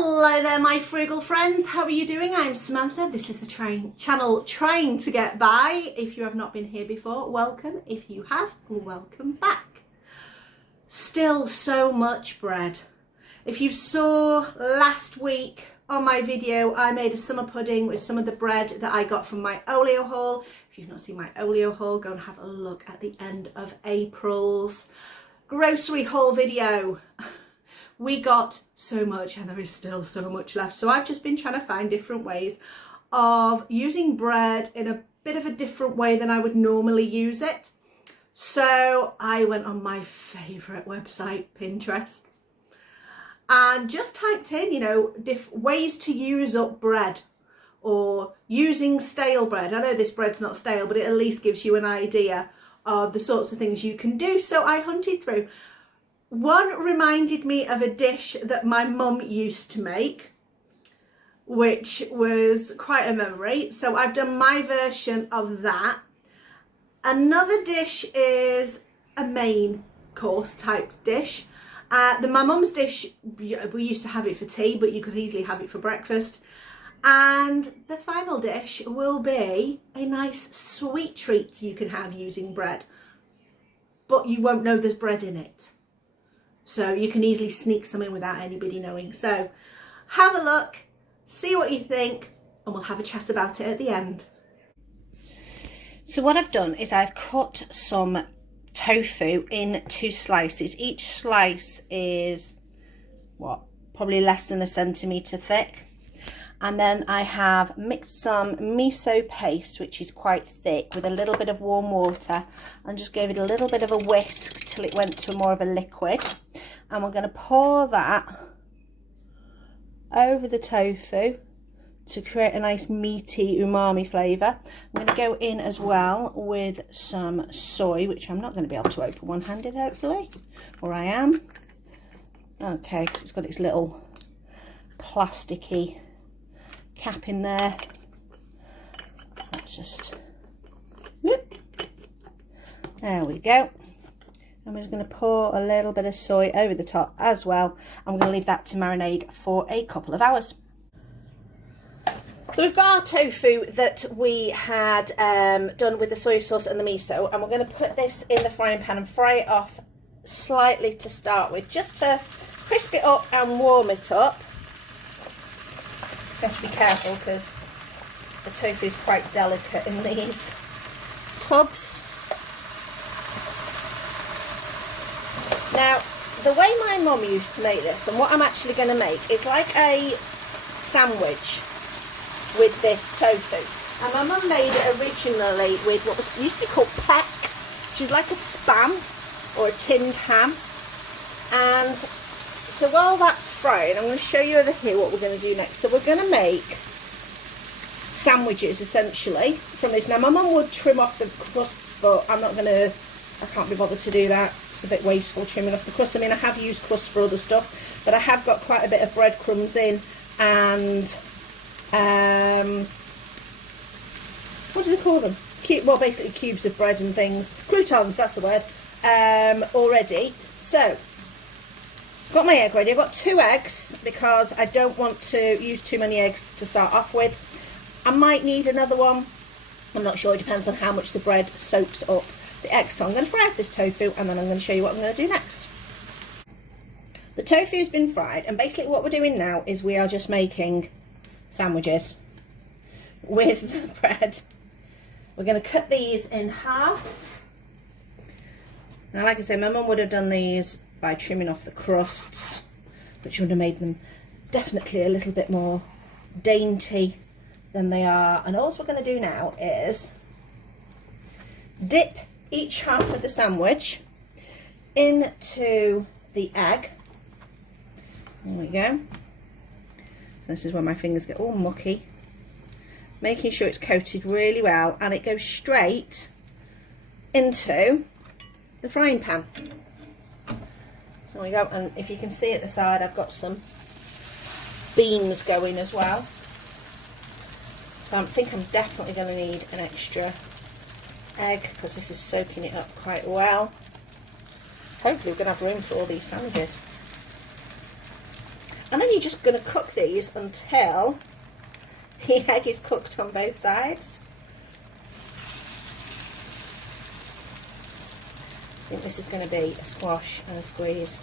Hello there my frugal friends, how are you doing? I'm Samantha, this is the channel Trying to Get By. If you have not been here before, welcome. If you have, welcome back. Still so much bread. If you saw last week on my video, I made a summer pudding with some of the bread that I got from my oleo haul. If you've not seen my oleo haul, go and have a look at the end of April's grocery haul video. We got so much and there is still so much left. So I've just been trying to find different ways of using bread in a bit of a different way than I would normally use it. So I went on my favourite website, Pinterest, and just typed in, you know, ways to use up bread or using stale bread. I know this bread's not stale, but it at least gives you an idea of the sorts of things you can do. So I hunted through. One reminded me of a dish that my mum used to make, which was quite a memory. So I've done my version of that. Another dish is a main course type dish. My mum's dish, we used to have it for tea, but you could easily have it for breakfast. And the final dish will be a nice sweet treat you can have using bread, but you won't know there's bread in it. So you can easily sneak some in without anybody knowing. So have a look, see what you think, and we'll have a chat about it at the end. So what I've done is I've cut some tofu into slices. Each slice is, probably less than 1 centimetre thick. And then I have mixed some miso paste, which is quite thick, with a little bit of warm water, and just gave it a little bit of a whisk till it went to more of a liquid. And we're going to pour that over the tofu to create a nice meaty umami flavour. I'm going to go in as well with some soy, which I'm not going to be able to open one-handed, hopefully, or I am. Okay, because it's got its little plasticky cap in there. Let's just, whoop. There we go. I'm just going to pour a little bit of soy over the top as well. I'm going to leave that to marinate for a couple of hours. So we've got our tofu that we had done with the soy sauce and the miso, and we're going to put this in the frying pan and fry it off slightly to start with, just to crisp it up and warm it up. You have to be careful because the tofu is quite delicate in these tubs. Now, the way my mum used to make this, and what I'm actually going to make, is like a sandwich with this tofu. And my mum made it originally with what used to be called peck, which is like a spam or a tinned ham. And so while that's frying, I'm going to show you over here what we're going to do next. So we're going to make sandwiches, essentially, from this. Now, my mum would trim off the crusts, but I'm not going to, I can't be bothered to do that. It's a bit wasteful trimming off the crust. I mean, I have used crust for other stuff, but I have got quite a bit of breadcrumbs in, and what do they call them? Well, basically cubes of bread and things. Croutons, that's the word, already. So, got my egg ready. I've got 2 eggs because I don't want to use too many eggs to start off with. I might need another one. I'm not sure. It depends on how much the bread soaks up the eggs. So I'm going to fry off this tofu, and then I'm going to show you what I'm going to do next. The tofu's been fried, and basically what we're doing now is we are just making sandwiches with the bread. We're going to cut these in half. Now, like I said, my mum would have done these by trimming off the crusts, which would have made them definitely a little bit more dainty than they are. And all we're going to do now is dip each half of the sandwich into the egg. There we go. So this is where my fingers get all mucky. Making sure it's coated really well, and it goes straight into the frying pan. There we go. And if you can see at the side, I've got some beans going as well. So I think I'm definitely going to need an extra egg because this is soaking it up quite well. Hopefully we're going to have room for all these sandwiches. And then you're just going to cook these until the egg is cooked on both sides. I think this is going to be a squash and a squeeze.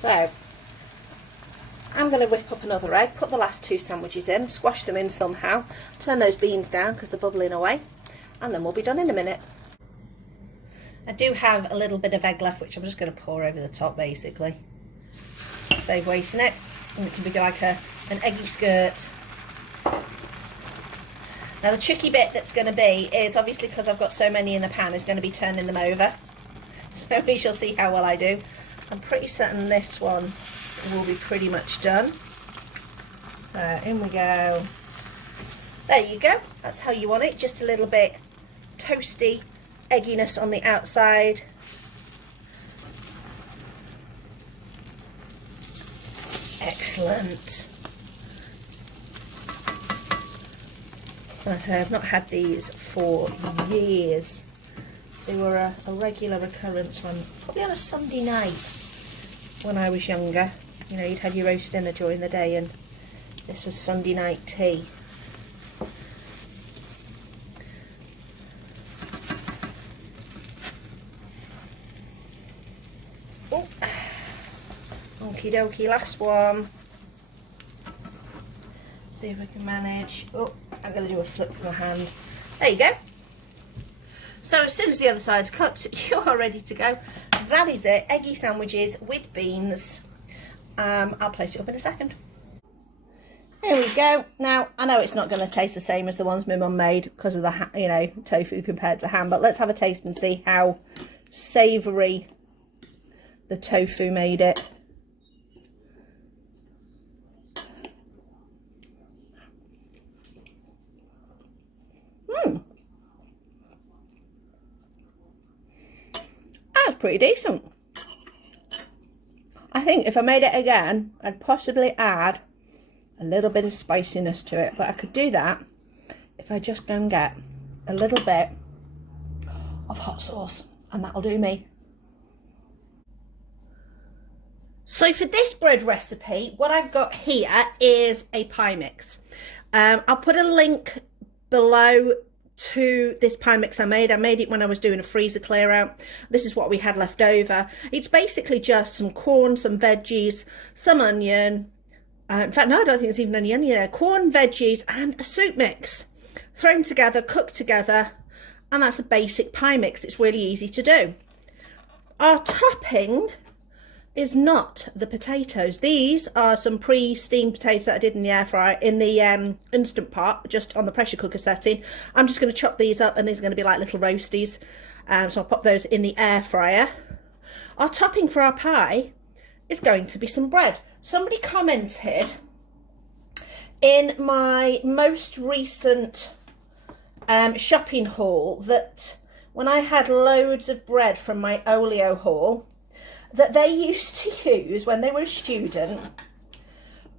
So, I'm going to whip up another egg, put the last 2 sandwiches in, squash them in somehow, turn those beans down because they're bubbling away, and then we'll be done in a minute. I do have a little bit of egg left, which I'm just going to pour over the top basically. Save wasting it, and it can be like an eggy skirt. Now the tricky bit that's going to be is, obviously because I've got so many in the pan, is going to be turning them over. So we shall see how well I do. I'm pretty certain this one will be pretty much done. So in we go. There you go. That's how you want it. Just a little bit toasty egginess on the outside. Excellent. I've not had these for years. They were a regular occurrence probably on a Sunday night when I was younger. You know, you'd have your roast dinner during the day and this was Sunday night tea. Oh, okie dokie, last one. See if we can manage. Oh, I'm going to do a flip with my hand. There you go. So as soon as the other side's cooked, you're ready to go. That is it. Eggy sandwiches with beans. I'll plate it up in a second. There we go. Now, I know it's not going to taste the same as the ones my mum made because of the, tofu compared to ham, but let's have a taste and see how savoury the tofu made it. That's pretty decent. I think if I made it again, I'd possibly add a little bit of spiciness to it, but I could do that if I just go and get a little bit of hot sauce, and that'll do me. So for this bread recipe, what I've got here is a pie mix. I'll put a link below to this pie mix I made. I made it when I was doing a freezer clear out. This is what we had left over. It's basically just some corn, some veggies, some onion. In fact, no, I don't think there's even any onion there. Corn, veggies, and a soup mix. Thrown together, cooked together, and that's a basic pie mix. It's really easy to do. Our topping is not the potatoes. These are some pre-steamed potatoes that I did in the air fryer, in the instant pot, just on the pressure cooker setting. I'm just going to chop these up, and these are going to be like little roasties. So I'll pop those in the air fryer. Our topping for our pie is going to be some bread. Somebody commented in my most recent shopping haul that when I had loads of bread from my oleo haul, that they used to use, when they were a student,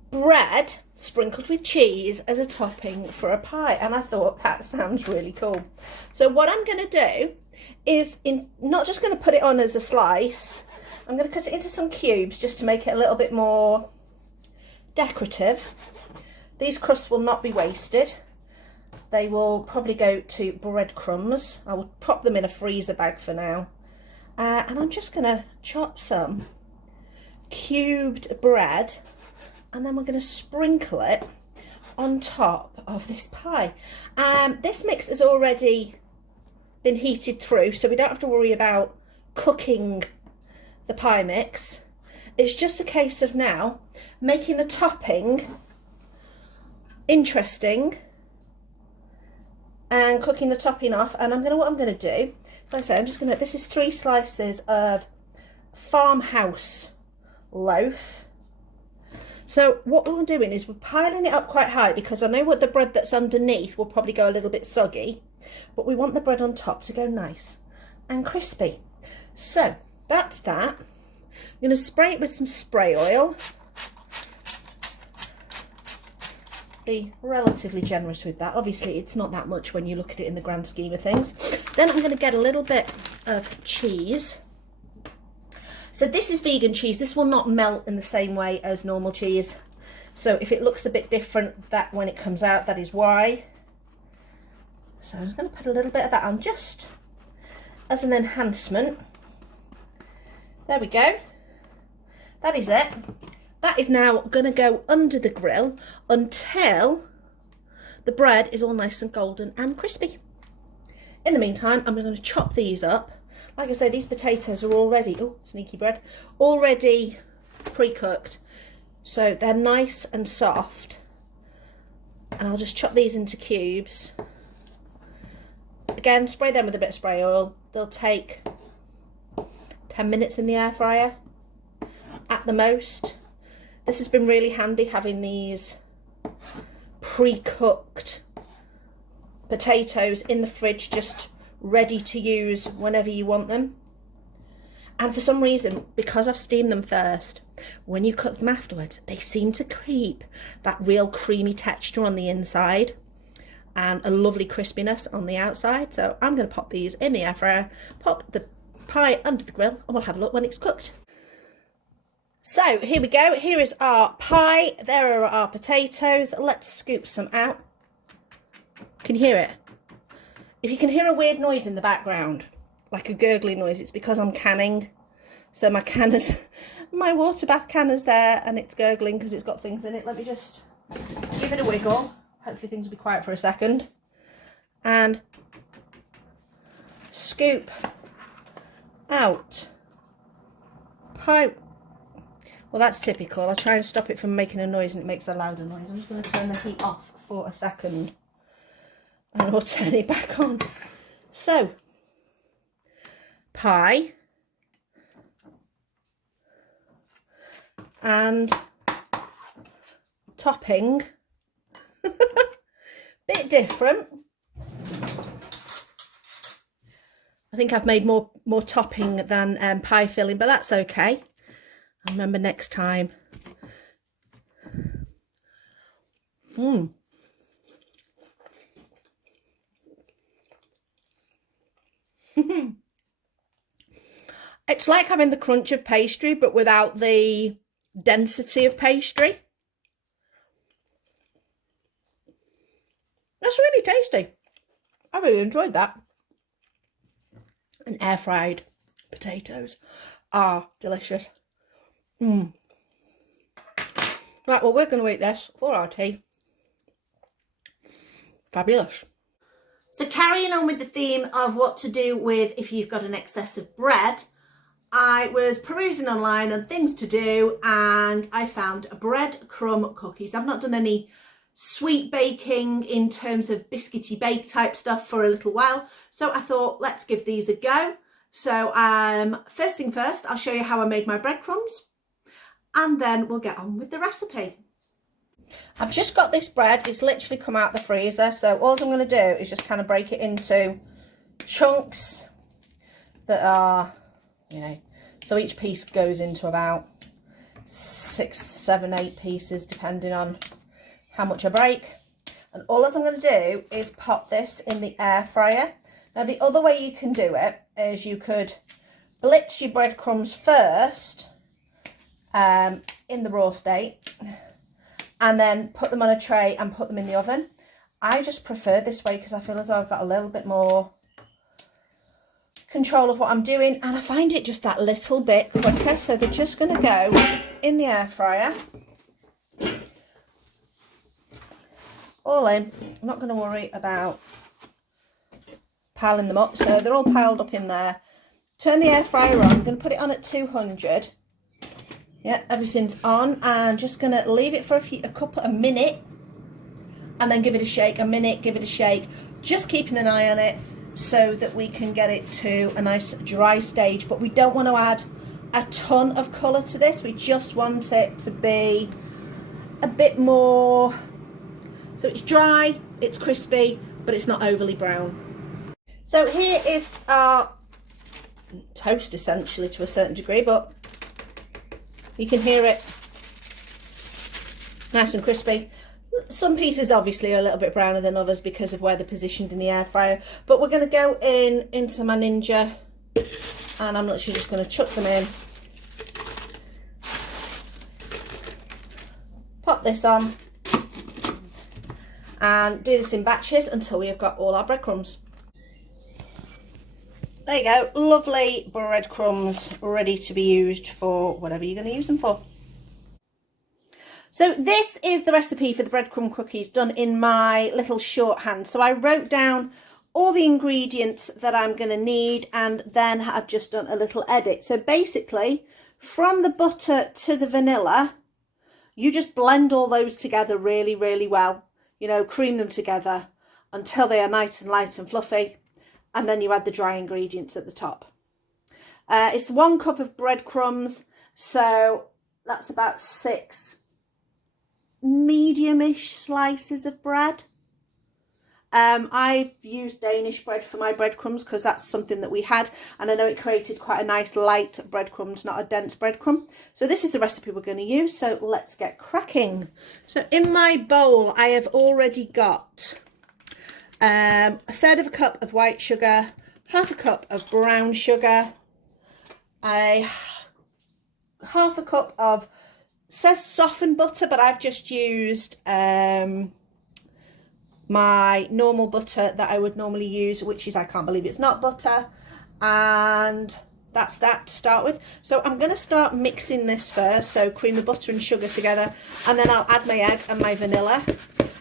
bread sprinkled with cheese as a topping for a pie. And I thought, that sounds really cool. So what I'm going to do is, not just going to put it on as a slice, I'm going to cut it into some cubes just to make it a little bit more decorative. These crusts will not be wasted. They will probably go to breadcrumbs. I will pop them in a freezer bag for now. And I'm just going to chop some cubed bread, and then we're going to sprinkle it on top of this pie. This mix has already been heated through, so we don't have to worry about cooking the pie mix. It's just a case of now making the topping interesting and cooking the topping off. And what I'm going to do, like I say, this is 3 slices of farmhouse loaf. So what we're doing is we're piling it up quite high, because I know what the bread that's underneath will probably go a little bit soggy, but we want the bread on top to go nice and crispy. So that's that. I'm going to spray it with some spray oil. Be relatively generous with that. Obviously it's not that much when you look at it in the grand scheme of things. Then I'm going to get a little bit of cheese. So this is vegan cheese. This will not melt in the same way as normal cheese. So if it looks a bit different, that when it comes out, that is why. So I'm going to put a little bit of that on just as an enhancement. There we go. That is it. That is now going to go under the grill until the bread is all nice and golden and crispy. In the meantime, I'm going to chop these up. Like I say, these potatoes are already, oh, sneaky bread, already pre-cooked. So they're nice and soft. And I'll just chop these into cubes. Again, spray them with a bit of spray oil. They'll take 10 minutes in the air fryer at the most. This has been really handy, having these pre-cooked potatoes in the fridge, just ready to use whenever you want them. And for some reason, because I've steamed them first, when you cook them afterwards, they seem to keep that real creamy texture on the inside and a lovely crispiness on the outside. So I'm going to pop these in the air fryer, pop the pie under the grill, and we'll have a look when it's cooked. So here we go. Here is our pie. There are our potatoes. Let's scoop some out. Can you hear it? If you can hear a weird noise in the background, like a gurgling noise, it's because I'm canning. So my canners, my water bath canner's there and it's gurgling because it's got things in it. Let me just give it a wiggle. Hopefully things will be quiet for a second. And scoop out pie. Well, that's typical. I'll try and stop it from making a noise and it makes a louder noise. I'm just going to turn the heat off for a second. And we'll turn it back on. So, pie and topping. Bit different. I think I've made more topping than pie filling, but that's okay. I remember next time. It's like having the crunch of pastry, but without the density of pastry. That's really tasty. I really enjoyed that. And air fried potatoes are delicious. Right, well, we're going to eat this for our tea. Fabulous. So carrying on with the theme of what to do with if you've got an excess of bread, I was perusing online on things to do and I found bread crumb cookies. I've not done any sweet baking in terms of biscuity bake type stuff for a little while, so I thought let's give these a go. So first thing first, I'll show you how I made my breadcrumbs and then we'll get on with the recipe. I've just got this bread, it's literally come out the freezer, so all I'm going to do is just kind of break it into chunks that are, you know, so each piece goes into about 6, 7, 8 pieces depending on how much I break. And all I'm going to do is pop this in the air fryer. Now the other way you can do it is you could blitz your breadcrumbs first in the raw state and then put them on a tray and put them in the oven. I just prefer this way because I feel as though I've got a little bit more control of what I'm doing and I find it just that little bit quicker. So they're just going to go in the air fryer. All in. I'm not going to worry about piling them up. So they're all piled up in there. Turn the air fryer on. I'm going to put it on at 200. Yeah, everything's on, and just going to leave it for a minute and then give it a shake. A minute, give it a shake. Just keeping an eye on it so that we can get it to a nice dry stage. But we don't want to add a ton of colour to this. We just want it to be a bit more, so it's dry, it's crispy, but it's not overly brown. So here is our toast essentially to a certain degree, but you can hear it nice and crispy. Some pieces obviously are a little bit browner than others because of where they're positioned in the air fryer, but we're going to go into my Ninja and I'm literally just going to chuck them in pop this on and do this in batches until we have got all our breadcrumbs. There you go, lovely breadcrumbs ready to be used for whatever you're going to use them for. So this is the recipe for the breadcrumb cookies done in my little shorthand. So I wrote down all the ingredients that I'm going to need, and then I've just done a little edit. So basically, from the butter to the vanilla, you just blend all those together really, really well. You know, cream them together until they are nice and light and fluffy, and then you add the dry ingredients at the top. It's 1 cup of breadcrumbs, so that's about 6 medium-ish slices of bread. I've used Danish bread for my breadcrumbs because that's something that we had, and I know it created quite a nice light breadcrumbs, not a dense breadcrumb. So this is the recipe we're going to use, so let's get cracking. So in my bowl I have already got 1/3 cup of white sugar, 1/2 cup of brown sugar, 1/2 cup of, says softened butter, but I've just used my normal butter that I would normally use, which is, I can't believe it's not butter, and that's that to start with. So I'm going to start mixing this first, so cream the butter and sugar together, and then I'll add my egg and my vanilla.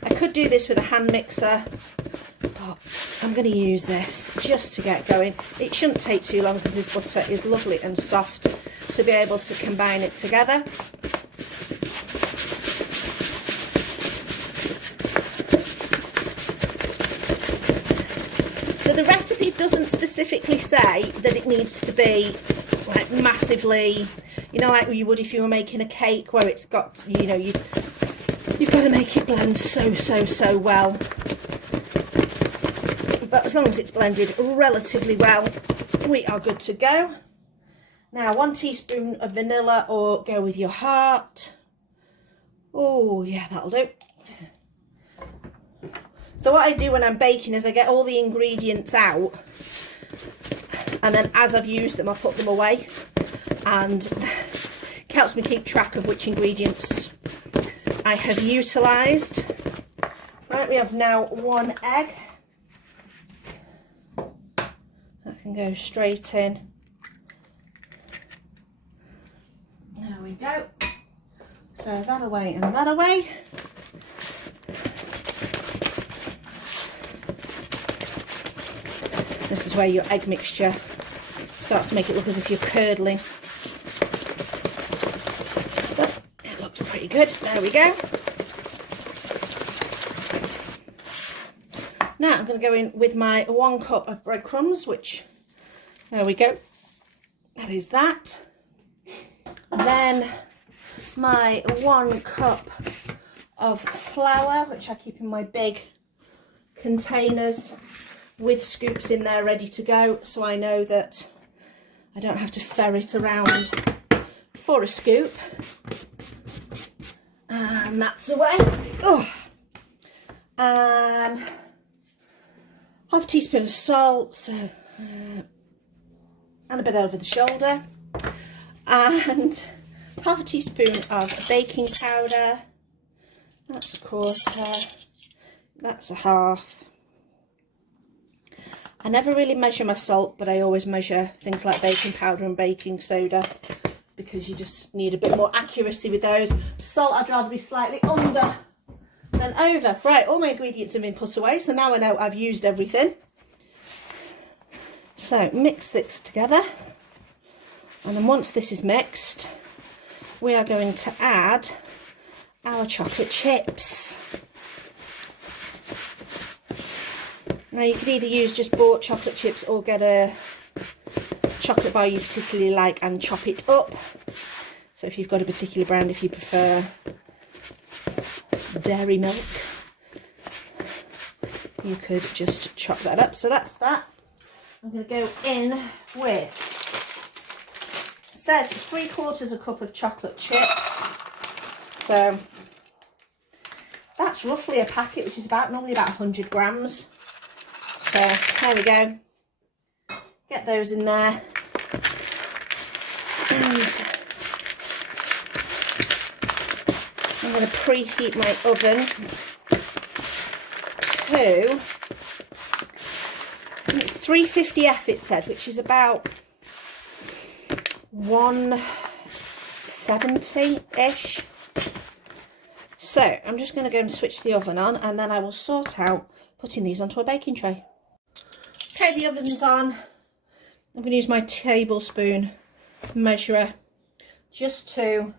I could do this with a hand mixer, but I'm going to use this just to get going. It shouldn't take too long because this butter is lovely and soft to be able to combine it together. So the recipe doesn't specifically say that it needs to be like massively, you know, like you would if you were making a cake where it's got, you know, you've got to make it blend so well. But as long as it's blended relatively well, we are good to go. Now 1 teaspoon of vanilla, or go with your heart. Oh yeah, that'll do. So what I do when I'm baking is I get all the ingredients out, and then as I've used them I put them away, and it helps me keep track of which ingredients I have utilised. Right, we have now 1 egg. That can go straight in. There we go. So that away and that away. This is where your egg mixture starts to make it look as if you're curdling. But it looks pretty good. There we go. Now I'm going to go in with my 1 cup of breadcrumbs, which, there we go. That is that. Then my 1 cup of flour, which I keep in my big containers with scoops in there ready to go, so I know that I don't have to ferret around for a scoop. And that's away. Oh. 1/2 teaspoon of salt, so, and a bit over the shoulder, and 1/2 teaspoon of baking powder. That's 1/4. That's 1/2. I never really measure my salt, but I always measure things like baking powder and baking soda because you just need a bit more accuracy with those. Salt, I'd rather be slightly under than over. Right, all my ingredients have been put away, so now I know I've used everything. So mix this together, and then once this is mixed, we are going to add our chocolate chips. Now you could either use just bought chocolate chips or get a chocolate bar you particularly like and chop it up. So if you've got a particular brand, if you prefer dairy milk, you could just chop that up. So that's that. I'm going to go in with, it says 3/4 cup of chocolate chips. So that's roughly a packet, which is normally about 100 grams. So there we go. Get those in there. And I'm going to preheat my oven to, I think it's 350F it said, which is about 170-ish. So I'm just going to go and switch the oven on, and then I will sort out putting these onto a baking tray. Okay, the oven's on. I'm going to use my tablespoon measurer just to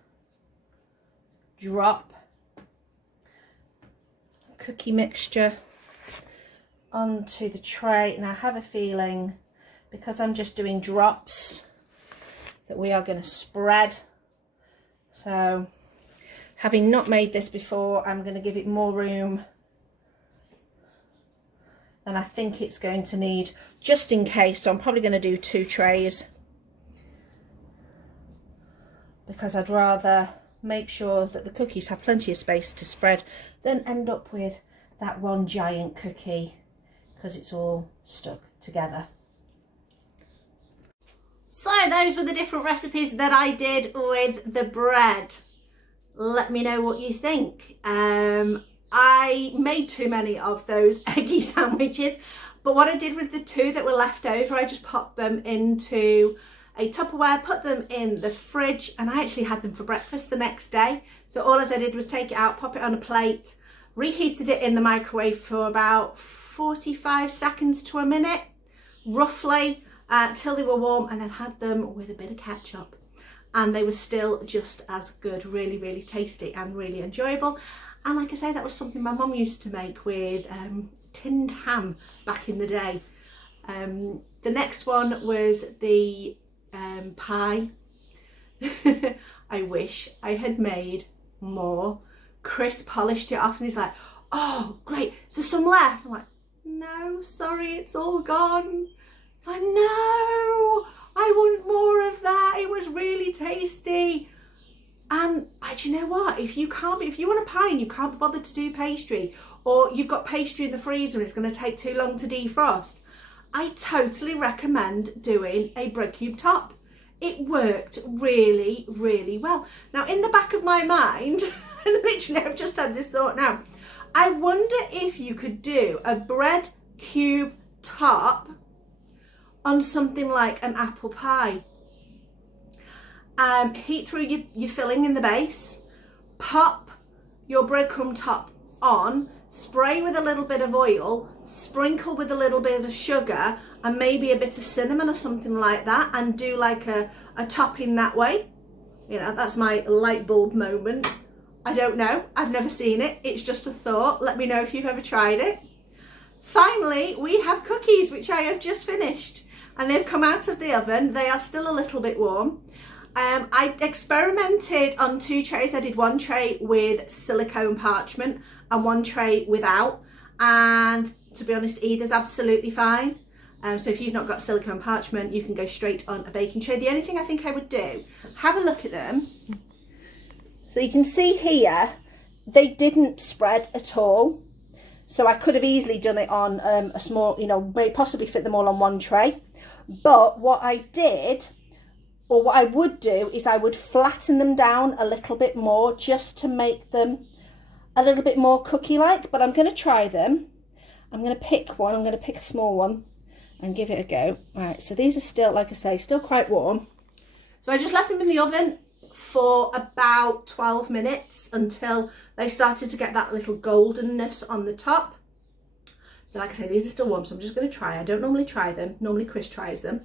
drop cookie mixture onto the tray. And I have a feeling, because I'm just doing drops, that we are going to spread. So having not made this before, I'm going to give it more room than I think it's going to need, just in case. So I'm probably going to do 2 trays, because I'd rather make sure that the cookies have plenty of space to spread than end up with that one giant cookie because it's all stuck together. So those were the different recipes that I did with the bread. Let me know what you think. I made too many of those eggy sandwiches, but what I did with the 2 that were left over, I just popped them into a Tupperware, put them in the fridge, and I actually had them for breakfast the next day. So all I did was take it out, pop it on a plate, reheated it in the microwave for about 45 seconds to a minute, roughly, till they were warm, and then had them with a bit of ketchup. And they were still just as good, really, really tasty and really enjoyable. And like I say, that was something my mum used to make with tinned ham back in the day. The next one was the pie. I wish I had made more. Chris polished it off and he's like, oh great, is there some left? I'm like, no, sorry, it's all gone. I'm like, no, I want more of that, it was really tasty. And do you know what, if you want a pie and you can't be bothered to do pastry, or you've got pastry in the freezer and it's going to take too long to defrost, I totally recommend doing a bread cube top. It worked really, really well. Now, in the back of my mind, and literally I've just had this thought now, I wonder if you could do a bread cube top on something like an apple pie. Heat through your filling in the base, pop your breadcrumb top on, spray with a little bit of oil, sprinkle with a little bit of sugar and maybe a bit of cinnamon or something like that, and do like a topping that way. You know, that's my light bulb moment. I don't know, I've never seen it, it's just a thought. Let me know if you've ever tried it. Finally, we have cookies, which I have just finished, and they've come out of the oven. They are still a little bit warm. I experimented on 2 trays. I did 1 tray with silicone parchment and 1 tray without, and to be honest, either's absolutely fine. So if you've not got silicone parchment, you can go straight on a baking tray. The only thing I think I would do, have a look at them. So you can see here, they didn't spread at all. So I could have easily done it on a small, you know, may possibly fit them all on 1 tray. But what I did, or what I would do, is I would flatten them down a little bit more just to make them a little bit more cookie-like. But I'm going to try them. I'm going to pick one. I'm going to pick a small one and give it a go. All right, so these are still, like I say, still quite warm. So I just left them in the oven for about 12 minutes until they started to get that little goldenness on the top. So like I say, these are still warm, so I'm just going to try. I don't normally try them. Normally Chris tries them.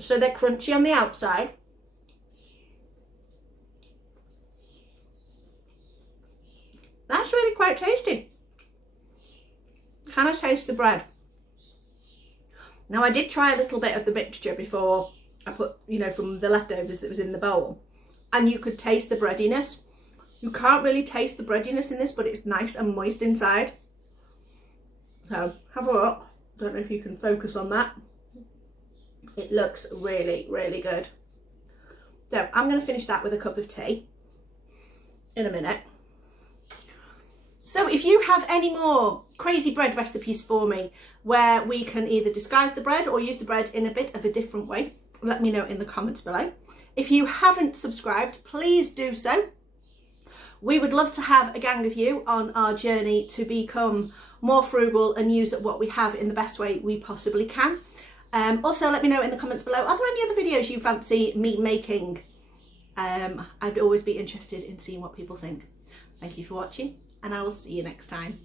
So they're crunchy on the outside. That's really quite tasty. Can I taste the bread? Now, I did try a little bit of the mixture before I put, you know, from the leftovers that was in the bowl, and you could taste the breadiness. You can't really taste the breadiness in this, but it's nice and moist inside. So have a look. Don't know if you can focus on that. It looks really, really good. So I'm going to finish that with a cup of tea in a minute. So if you have any more crazy bread recipes for me where we can either disguise the bread or use the bread in a bit of a different way, let me know in the comments below. If you haven't subscribed, please do so. We would love to have a gang of you on our journey to become more frugal and use what we have in the best way we possibly can. Also, let me know in the comments below, are there any other videos you fancy me making? I'd always be interested in seeing what people think. Thank you for watching, and I will see you next time.